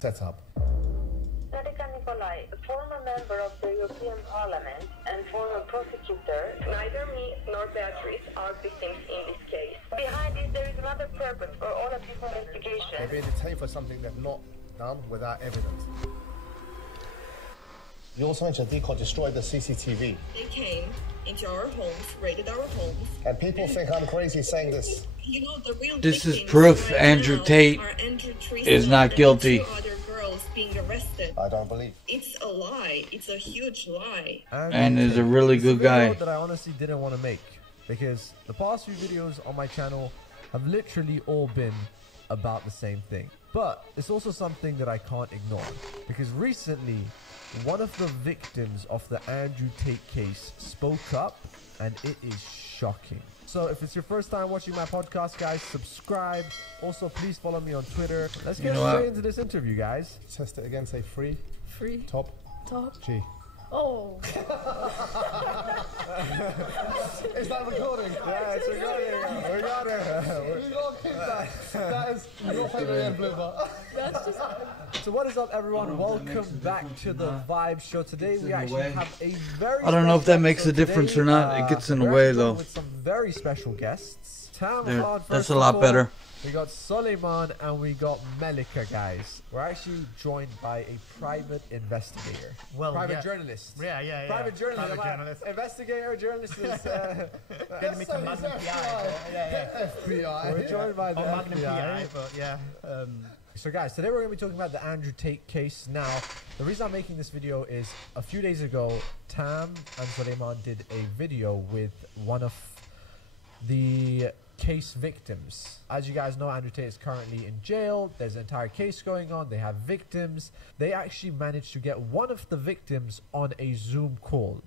set up. Nikolai, a former member of the European Parliament and former prosecutor, neither me nor Beatrice are victims in this case. Behind this, there is another purpose for all of this investigation. They're being detained for something they've not done without evidence. You also mentioned Decoy destroyed the CCTV. They came into our homes, raided our homes. And people think I'm crazy saying this. You know, the real This is proof Andrew Tate is not guilty. Being arrested. I don't believe. It's a lie. It's a huge lie. And is a really good guy. That I honestly didn't want to make, because the past few videos on my channel have literally all been about the same thing. But it's also something that I can't ignore, because recently one of the victims of the Andrew Tate case spoke up, and it is shocking. So if it's your first time watching my podcast, guys, subscribe. Also, please follow me on Twitter. Let's get straight into this interview, guys. Test it again. Say free. Free. Top. G. Oh. Is that recording? Yeah, it's recording. We got it. We got to keep that. That is your favorite blooper. That's just... So what is up, everyone? Welcome back to the Vibe Show. Today we actually have a very... I don't know if that makes a difference or not. It gets in the way, though. With some very special guests. That's a lot better. We got Suleiman and we got Melika, guys. We're actually joined by a private investigator. Well, private journalist. Yeah. Private journalist. Private journalist. Investigator, journalist is... Getting me to Magnum PI. Yeah. FBI. We're joined by the Magnum FBI. PI, but yeah. So guys, today we're going to be talking about the Andrew Tate case. Now, the reason I'm making this video is a few days ago, Tam and Suleiman did a video with one of the case victims. As you guys know, Andrew Tate is currently in jail. There's an entire case going on. They have victims. They actually managed to get one of the victims on a Zoom call.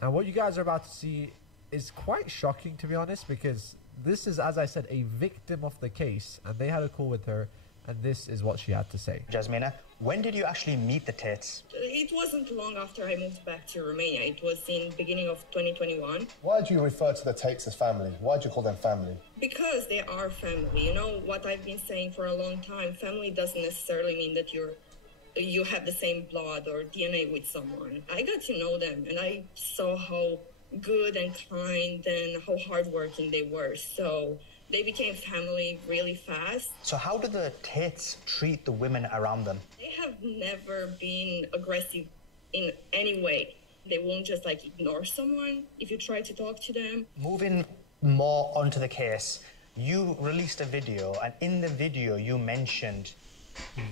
And what you guys are about to see is quite shocking, to be honest, because this is, as I said, a victim of the case, and they had a call with her, and this is what she had to say. Jasmina, when did you actually meet the Tates? It wasn't long after I moved back to Romania. It was in beginning of 2021. Why do you refer to the Tates as family? Why do you call them family? Because they are family. You know what I've been saying for a long time. Family doesn't necessarily mean that you have the same blood or DNA with someone. I got to know them, and I saw how good and kind and how hardworking they were. So they became family really fast. So how do the Tates treat the women around them? They have never been aggressive in any way. They won't just like ignore someone if you try to talk to them. Moving more onto the case, you released a video, and in the video you mentioned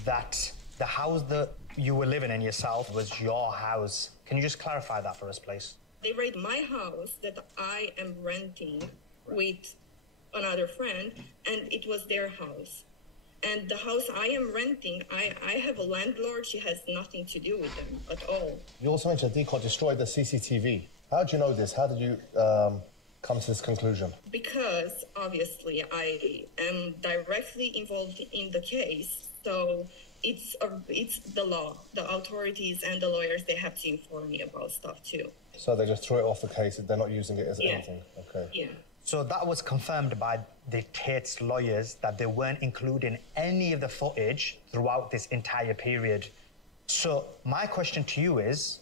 that the house that you were living in yourself was your house. Can you just clarify that for us, please? They raided my house that I am renting with another friend, and it was their house. And the house I am renting, I have a landlord. She has nothing to do with them at all. You also mentioned Decoy destroyed the CCTV. How did you know this? How did you come to this conclusion? Because obviously I am directly involved in the case, so it's the law. The authorities and the lawyers, they have to inform me about stuff too. So they just threw it off the case. They're not using it as anything. Okay. Yeah. So that was confirmed by the Tates' lawyers that they weren't including any of the footage throughout this entire period. So my question to you is,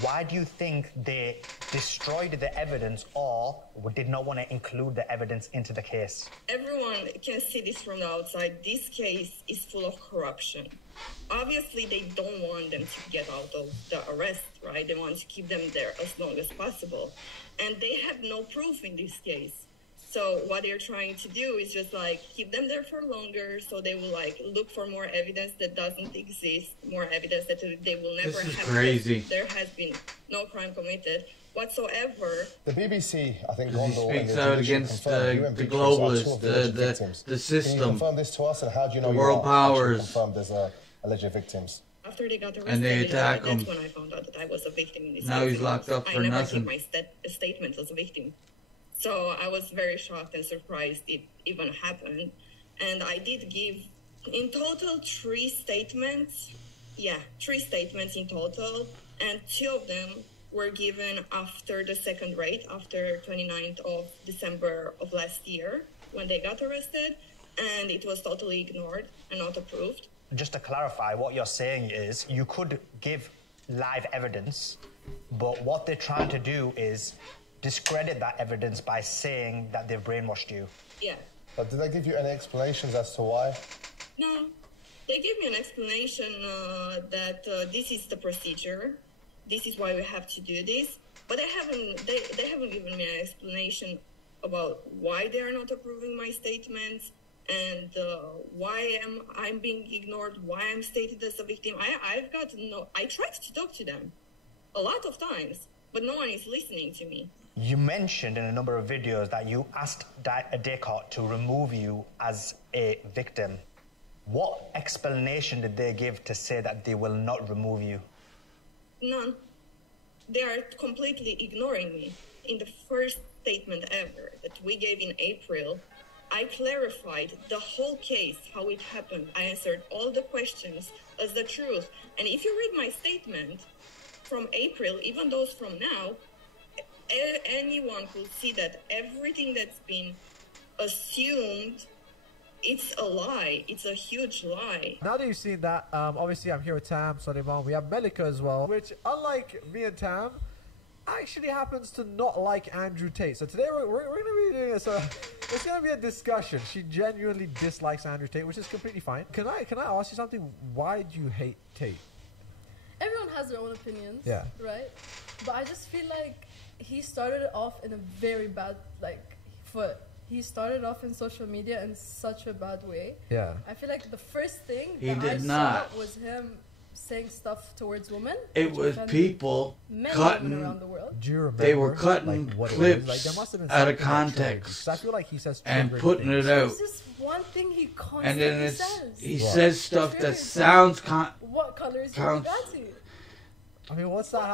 why do you think they destroyed the evidence or did not want to include the evidence into the case? Everyone can see this from the outside. This case is full of corruption. Obviously, they don't want them to get out of the arrest, right? They want to keep them there as long as possible. And they have no proof in this case. So what they're trying to do is just like keep them there for longer, so they will like look for more evidence that doesn't exist, more evidence that they will never have. This is crazy. There has been no crime committed whatsoever. The BBC, I think, speaks out against the globalists, the system. Can you confirm this to us, and how do you know the world powers confirmed there's alleged victims? After they got arrested, and they attack him. That's when I found out that I was a victim in this. Now he's locked up for nothing. I never gave my statement as a victim. So I was very shocked and surprised it even happened. And I did give, in total, 3 statements. Yeah, 3 statements in total. And 2 of them were given after the second raid, after 29th of December of last year, when they got arrested. And it was totally ignored and not approved. just to clarify, what you're saying is you could give live evidence, but what they're trying to do is discredit that evidence by saying that they've brainwashed you. Yeah. But did they give you any explanations as to why? No. They gave me an explanation that this is the procedure. This is why we have to do this. But they haven't given me an explanation about why they are not approving my statements and why I'm being ignored, why I'm stated as a victim. I've got no. I tried to talk to them a lot of times, but no one is listening to me. You mentioned in a number of videos that you asked Descartes to remove you as a victim. What explanation did they give to say that they will not remove you? None. They are completely ignoring me. In the first statement ever that we gave in April, I clarified the whole case, how it happened. I answered all the questions as the truth. And if you read my statement from April, even those from now, anyone could see that everything that's been assumed, it's a lie. It's a huge lie. Now that you've seen that, obviously I'm here with Tam, Suleiman. We have Melika as well, which, unlike me and Tam, actually happens to not like Andrew Tate. So today we're going to be doing this. It's going to be a discussion. She genuinely dislikes Andrew Tate, which is completely fine. Can I ask you something? Why do you hate Tate? Everyone has their own opinions, yeah, right? But I just feel like he started off in a very bad foot. He started off in social media in such a bad way. Yeah. I feel like the first thing saw was him saying stuff towards women. It was people cutting around the world. Do you remember, they were cutting clips there must have been out of context. I feel like he says and putting it out. There's just one thing he constantly and then says. He says stuff that sounds what color is your Bugatti? I mean, what's that?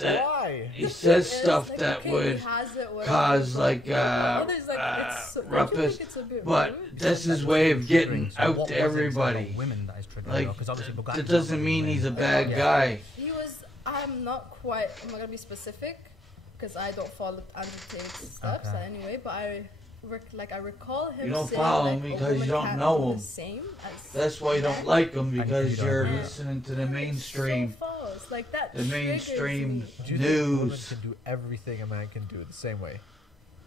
Why? He says stuff that would cause ruckus, but that's his way of getting out to everybody. Like, that doesn't mean he's a bad guy. He was. I'm not gonna be specific because I don't follow Andrew Tate's steps anyway. But I recall him. You don't saying follow him because you don't know him. That's why you don't like him, because you're listening to the mainstream. So false. Like that. The mainstream news. Women can do everything a man can do the same way.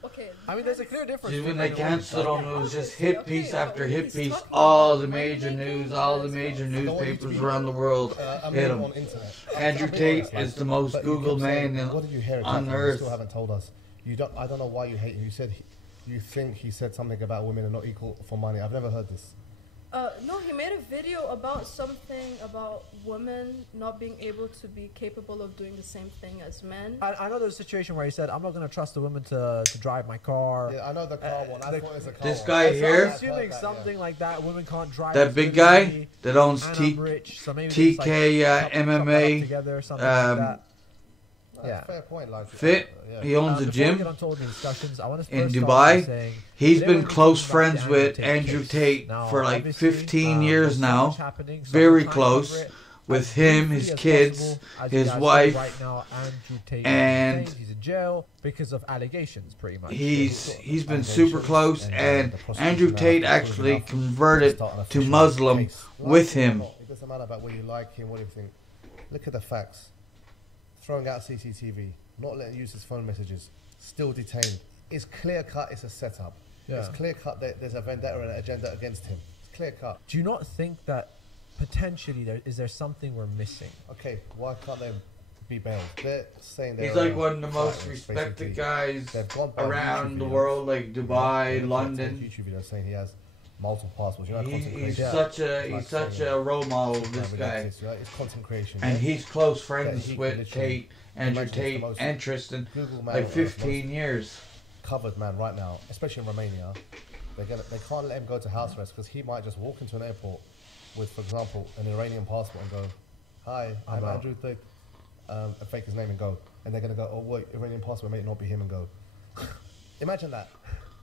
Okay. I mean, there's a clear difference. When they canceled him, it was just hit piece after hit piece. All the major news, all the major newspapers around the world hit him. Andrew Tate is the most Googled man on earth. You still haven't told us. I don't know why you hate him. You said you think he said something about women are not equal for money. I've never heard this. No, he made a video about something about women not being able to be capable of doing the same thing as men. I know there's a situation where he said, I'm not going to trust a woman to drive my car. Yeah, I know the car one. I thought it was a car this one. guy here, I'm assuming something like that. Women can't drive. That big guy that owns TK MMA. Together, something like that. Yeah. Fair point, Fit. He owns a gym in in Dubai. He's been close friends with Andrew Tate for like 15 years now. Very close with him, his kids, his wife, and he's in jail because of allegations, pretty much. He's been super close, and Andrew Tate actually converted to Muslim with him. It doesn't matter about whether you like him, what do you think. Look at the facts. Throwing out CCTV, not letting use his phone messages, still detained. It's clear cut, it's a setup. Yeah. It's clear cut that there's a vendetta and an agenda against him. It's clear cut. Do you not think that potentially is there something we're missing? Okay, why can't they be bailed? They're saying he's like one of the most respected guys around the world, like Dubai, London. YouTube video saying he has multiple passports. You know, he's such a role model. This guy. It's content creation. And he's close friends with Tate, Andrew Tate, and Tristan, like 15 years. Covered man right now, especially in Romania. They can't let him go to house arrest because he might just walk into an airport with, for example, an Iranian passport and go, "Hi, I'm Andrew Tate," and fake his name and go. And they're gonna go, "Oh wait, Iranian passport may not be him," and go. Imagine that.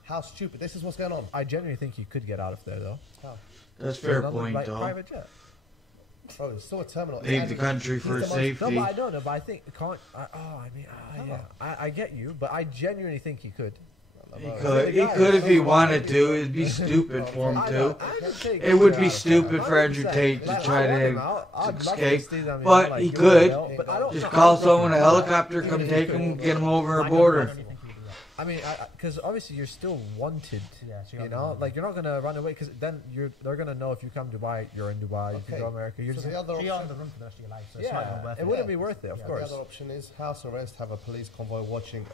How stupid. This is what's going on. I genuinely think you could get out of there, though. How? That's fair point, though. Private jet. Bro, it's still a terminal. Leave the country for safety. No, but I don't know. But I think it can't. I get you, but I genuinely think he could. He could if he wanted to. It'd be stupid for him to. It would be stupid for Andrew Tate to try to escape, but he could. Just call someone, a helicopter, come take him, get him over a border. I mean, because obviously you're still wanted, you know? Like, you're not going to run away, because then they're going to know if you come to Dubai, you're in Dubai, you can go to America. You're so just the other option, on the run for the rest of your life, so it's not worth it. It wouldn't be worth it, of course. The other option is house arrest, have a police convoy watching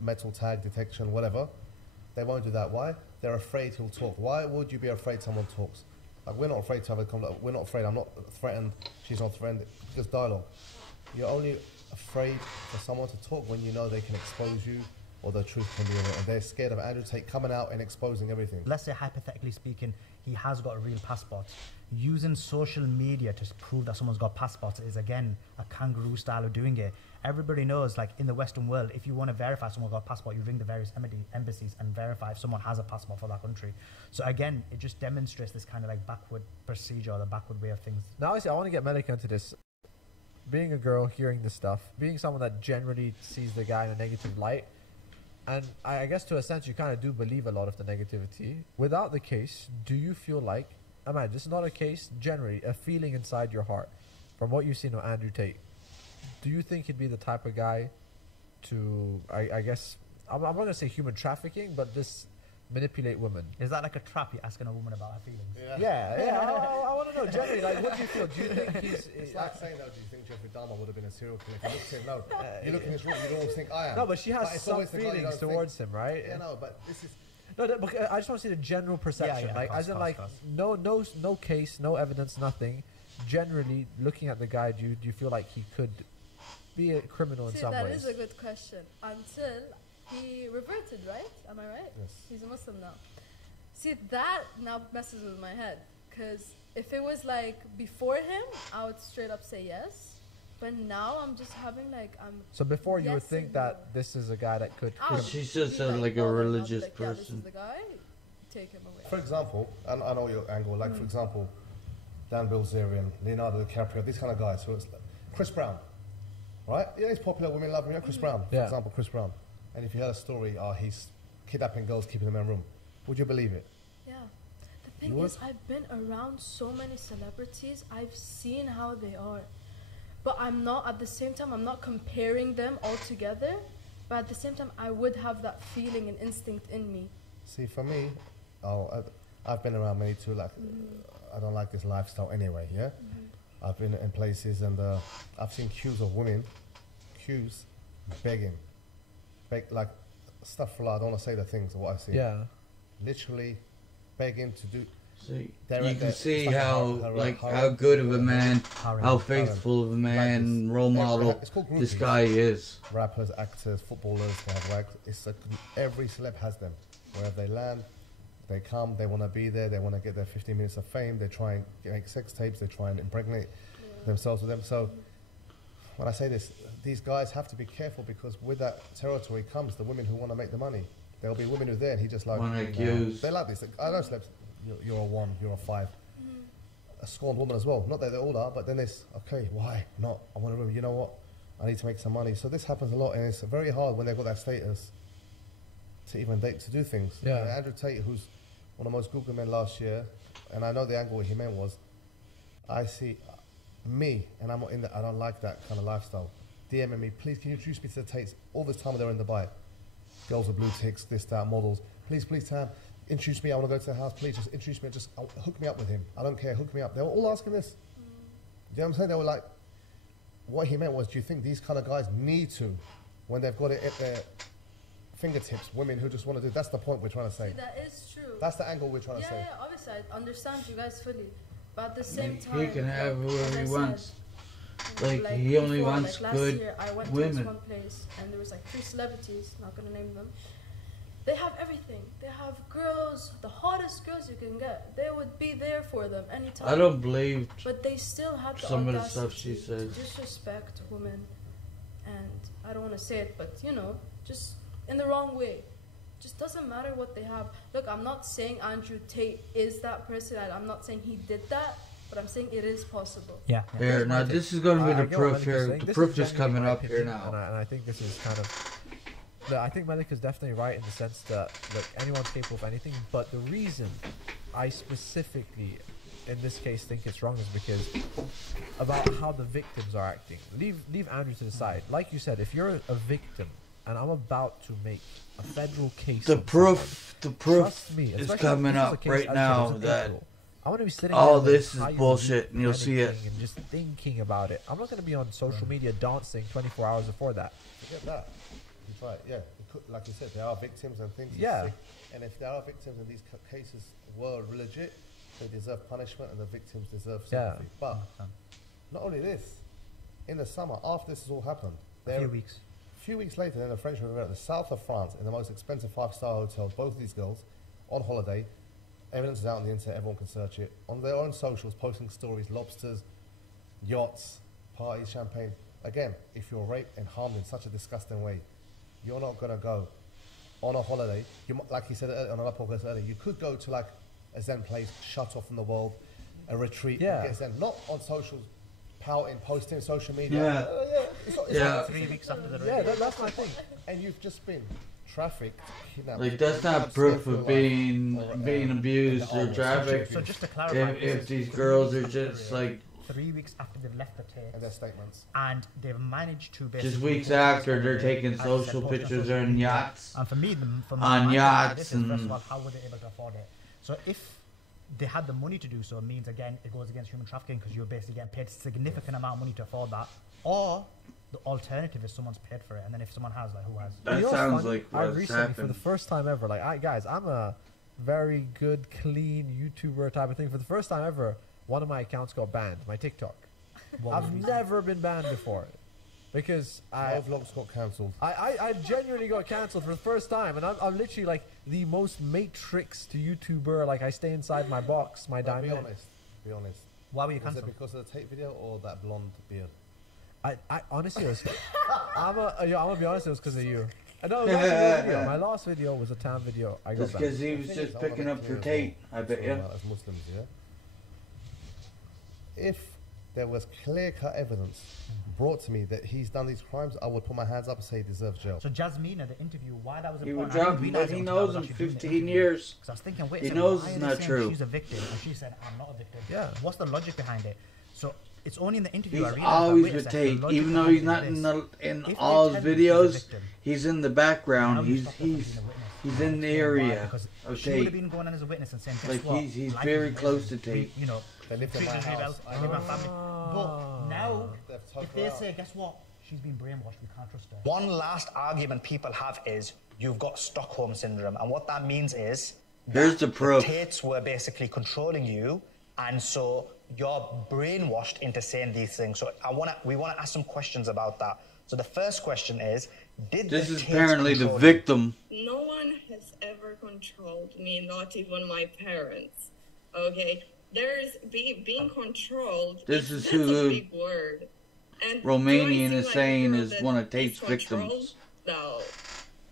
metal tag detection, whatever. They won't do that. Why? They're afraid he'll talk. Why would you be afraid someone talks? Like, we're not afraid to have a conversation. We're not afraid. I'm not threatened. She's not threatened. Just dialogue. You're only afraid for someone to talk when you know they can expose you, or the truth can be in it. And they're scared of Andrew Tate coming out and exposing everything. Let's say, hypothetically speaking, he has got a real passport. Using social media to prove that someone's got passports is, again, a kangaroo style of doing it. Everybody knows, like, in the Western world, if you want to verify someone's got a passport, you ring the various embassies and verify if someone has a passport for that country. So again, it just demonstrates this kind of like backward procedure, or the backward way of things. Now, obviously, I want to get Melika into this. Being a girl, hearing this stuff, being someone that generally sees the guy in a negative light, and I guess to a sense you kind of do believe a lot of the negativity. Without the case, do you feel like, imagine, this is not a case, generally, a feeling inside your heart, from what you've seen of Andrew Tate, do you think he'd be the type of guy to, I guess, I'm not going to say human trafficking, but just manipulate women? Is that like a trap, you're asking a woman about her feelings? Yeah. I want to know, generally, like, what do you feel? Do you think he's... It's like saying, though, do you think Jeffrey Dahmer would have been a serial killer? If you look at him, no. You look in his room, you'd always think I am. No, but she has some feelings towards him, right? Yeah, no, but this is... No, but I just want to see the general perception. Like, as in, like, no case, no evidence, nothing. Generally, looking at the guy, do you feel like he could be a criminal in some ways? That is a good question. Until he reverted, right? Am I right? Yes. He's a Muslim now. See, that now messes with my head. Because if it was like before him, I would straight up say yes. But now I'm just having like, So before you would think that this is a guy that could... She's just like a religious person. Yeah, this is the guy. Take him away. For example, and I know your angle, like for example, Dan Bilzerian, Leonardo DiCaprio, these kind of guys who it's like, Chris Brown, right? Yeah, he's popular, women love him, yeah, Chris Brown, for example, Chris Brown. And if you heard a story, he's kidnapping girls, keeping them in a room, would you believe it? Yeah. The thing is, I've been around so many celebrities, I've seen how they are. But I'm not, at the same time, I'm not comparing them all together, but at the same time, I would have that feeling and instinct in me. See, for me, I've been around many too, like, I don't like this lifestyle anyway, yeah? I've been in places and I've seen queues of women, begging, like, stuff for, I don't want to say the things of what I've seen. Yeah. Literally begging to do... See, you can see how good of a man, how faithful of a man, role model this guy is. Rappers, actors, footballers, they have like, every celeb has them. Wherever they land, they come, they want to be there, they want to get their 15 minutes of fame, they try and make sex tapes, they try and impregnate themselves with them. So when I say this, these guys have to be careful, because with that territory comes the women who want to make the money. There'll be women who are there and he just like, they like this. I know celebs, you're a 1, you're a 5. A scorned woman as well. Not that they all are, but then it's, okay, why not? I want to, you know what? I need to make some money. So this happens a lot, and it's very hard when they've got that status to even date, to do things. Yeah. Andrew Tate, who's one of the most Google men last year, and I know the angle he meant was, I see me, and I'm not in that, I don't like that kind of lifestyle. DMing me, please, can you introduce me to the Tates? All this time they're in Dubai. Girls with blue ticks, this, that, models. Please, Tam, introduce me, I want to go to the house, please, just introduce me, just hook me up with him. I don't care, hook me up. They were all asking this. You know what I'm saying? They were like, what he meant was, do you think these kind of guys need to, when they've got it at their fingertips, women who just want to do, that's the point we're trying to say. That is true. That's the angle we're trying to say. Yeah, obviously, I understand you guys fully. But at the same time, he can have whoever he wants. Like he only wants last good year, I went women. to this one place, and there was like 3 celebrities, not going to name them. They have everything. They have girls, the hottest girls you can get. They would be there for them anytime. I don't believe But they still had the some of the stuff she to says. disrespect women. And I don't want to say it, but you know, just in the wrong way. Just doesn't matter what they have. Look, I'm not saying Andrew Tate is that person. I'm not saying he did that. But I'm saying it is possible. Yeah. Here, now this is going to be the proof here. The proof is coming up here now. And I think this is kind of I think Malik is definitely right in the sense that, look, anyone's capable of anything, but the reason I specifically, in this case, think it's wrong is because about how the victims are acting. Leave Andrew to the side. Like you said, if you're a victim, and I'm about to make a federal case. The proof is coming up right now that I want to be sitting all this is bullshit, and you'll see it. And just thinking about it. I'm not going to be on social media dancing 24 hours before that. Forget that. You're right. Yeah, like you said, there are victims and things. Yeah. And if there are victims and these cases were legit, they deserve punishment and the victims deserve sympathy. Yeah. But not only this, in the summer after this has all happened, a few weeks later, in the French Riviera, in the south of France, in the most expensive 5-star hotel, both of these girls on holiday. Evidence is out on the internet, everyone can search it. On their own socials, posting stories, lobsters, yachts, parties, champagne. Again, if you're raped and harmed in such a disgusting way, you're not going to go on a holiday. Like you said on another podcast earlier, you could go to like a Zen place, shut off from the world, a retreat, and get Zen. Not on socials, pouting, posting, social media. It's 3 weeks after the rape. Yeah, that's my thing. And you've just been trafficked, kidnapped. Like that's not proof of being abused or trafficked. So just to clarify, if these girls are just like 3 weeks after they've left the Tate, and their statements, and they've managed to basically just weeks after they're taking social pictures on yachts, and for me, on yachts, and first of all, how were they able to afford it? So if they had the money to do so, it means again it goes against human trafficking because you're basically getting paid a significant amount of money to afford that, or the alternative is someone's paid for it, and then if someone has, like, who has? That sounds like I what's recently, happened. for the first time ever, like, I'm a very good, clean YouTuber type of thing. For the first time ever, one of my accounts got banned, my TikTok. I've never been banned before, because my vlogs got cancelled. I genuinely got cancelled for the first time, and I'm literally like the most matrix to YouTuber. Like, I stay inside my box, my diamond. Be honest. Why were you cancelled? Was it because of the Tate video or that blonde beard? I honestly, it was, I'm gonna be honest, it was because of you. No, it was actually a video. My last video was a Tam video. I got just because he was just picking up for Tate, I bet you. As Muslims, yeah. If there was clear-cut evidence brought to me that he's done these crimes, I would put my hands up and say he deserves jail. So Jasmina, the interview, why that was he important? Would drop him, but he knows him 15 years. Because I was thinking, wait, he knows it's not true. She's a victim, and she said, I'm not a victim. Yeah. What's the logic behind it? So it's only in the interview he's always with Tate, even though he's not in all his videos. He's in the background. He's in the area of she would have Tate. been going on as a witness and saying, like he's very close to Tate. You know, they lived in my house. I live in my family. But now, if they say, guess what? She's been brainwashed. We can't trust her. One last argument people have is you've got Stockholm syndrome, and what that means is here's the proof. The Tates were basically controlling you, and so you're brainwashed into saying these things. So we want to ask some questions about that. So the first question is, this is apparently the victim. No one has ever controlled me, not even my parents. Okay, there's being controlled. This is that's who a big word. And Romanian is saying is one of Tate's victims. No,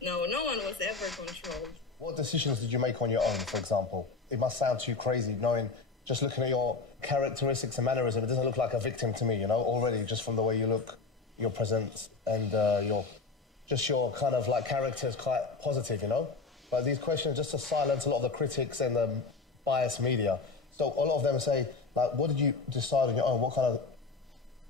no one was ever controlled. What decisions did you make on your own, for example? It must sound too crazy, knowing, just looking at your characteristics and mannerism, it doesn't look like a victim to me, you know, already, just from the way you look, your presence, and your kind of like character is quite positive, you know? But these questions just to silence a lot of the critics and the biased media. So a lot of them say, like, what did you decide on your own? What kind of,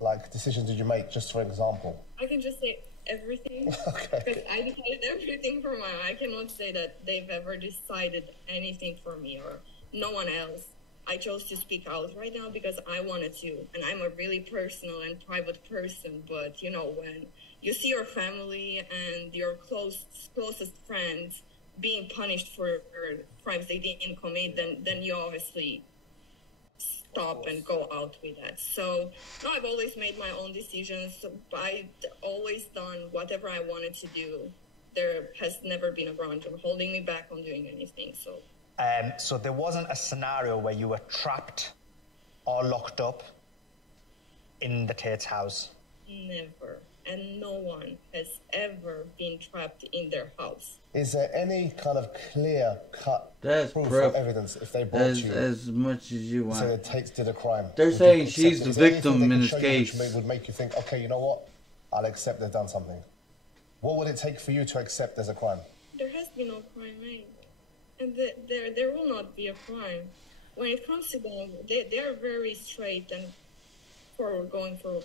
like, decisions did you make, just for example? I can just say everything. Okay. Because I decided everything for my own. I cannot say that they've ever decided anything for me or no one else. I chose to speak out right now because I wanted to. And I'm a really personal and private person. But, you know, when you see your family and your closest friends being punished for crimes they didn't commit, then you obviously stop and go out with that. So, no, I've always made my own decisions. I've always done whatever I wanted to do. There has never been a ground holding me back on doing anything. So there wasn't a scenario where you were trapped or locked up in the Tate's house? Never. And no one has ever been trapped in their house. Is there any kind of clear-cut proof proof or evidence if they brought you as much as you want? So the Tates did a crime. They're saying she's the victim in this case. Would make you think, okay, you know what? I'll accept they've done something. What would it take for you to accept there's a crime? There has been no crime made. And there will not be a crime. When it comes to them, they are very straight and going for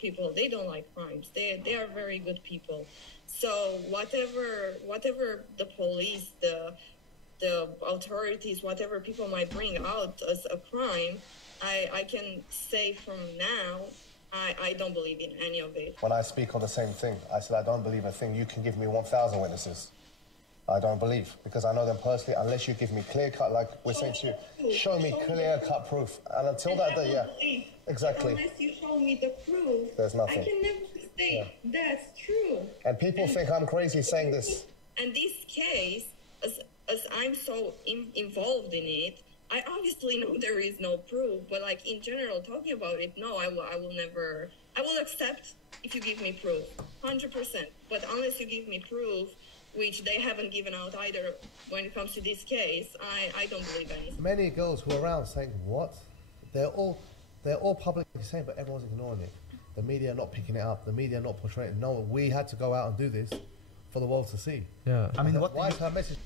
people. They don't like crimes. They are very good people. So whatever the police, the authorities, whatever people might bring out as a crime, I can say from now, I don't believe in any of it. When I speak on the same thing, I said I don't believe a thing. You can give me 1,000 witnesses. I don't believe, because I know them personally, unless you give me clear-cut, like we're saying to you, show me clear-cut proof. And until that day, yeah, exactly. Unless you show me the proof, there's nothing. I can never say that's true. And people think I'm crazy saying this. And this case, as I'm so involved in it, I obviously know there is no proof, but like in general, talking about it, no, I will never, I will accept if you give me proof, 100%. But unless you give me proof, which they haven't given out either when it comes to this case, I don't believe anything. Many girls who are around saying, what? They're all publicly saying, but everyone's ignoring it. The media are not picking it up. The media are not portraying it. No, we had to go out and do this for the world to see. Yeah. I mean, why is her message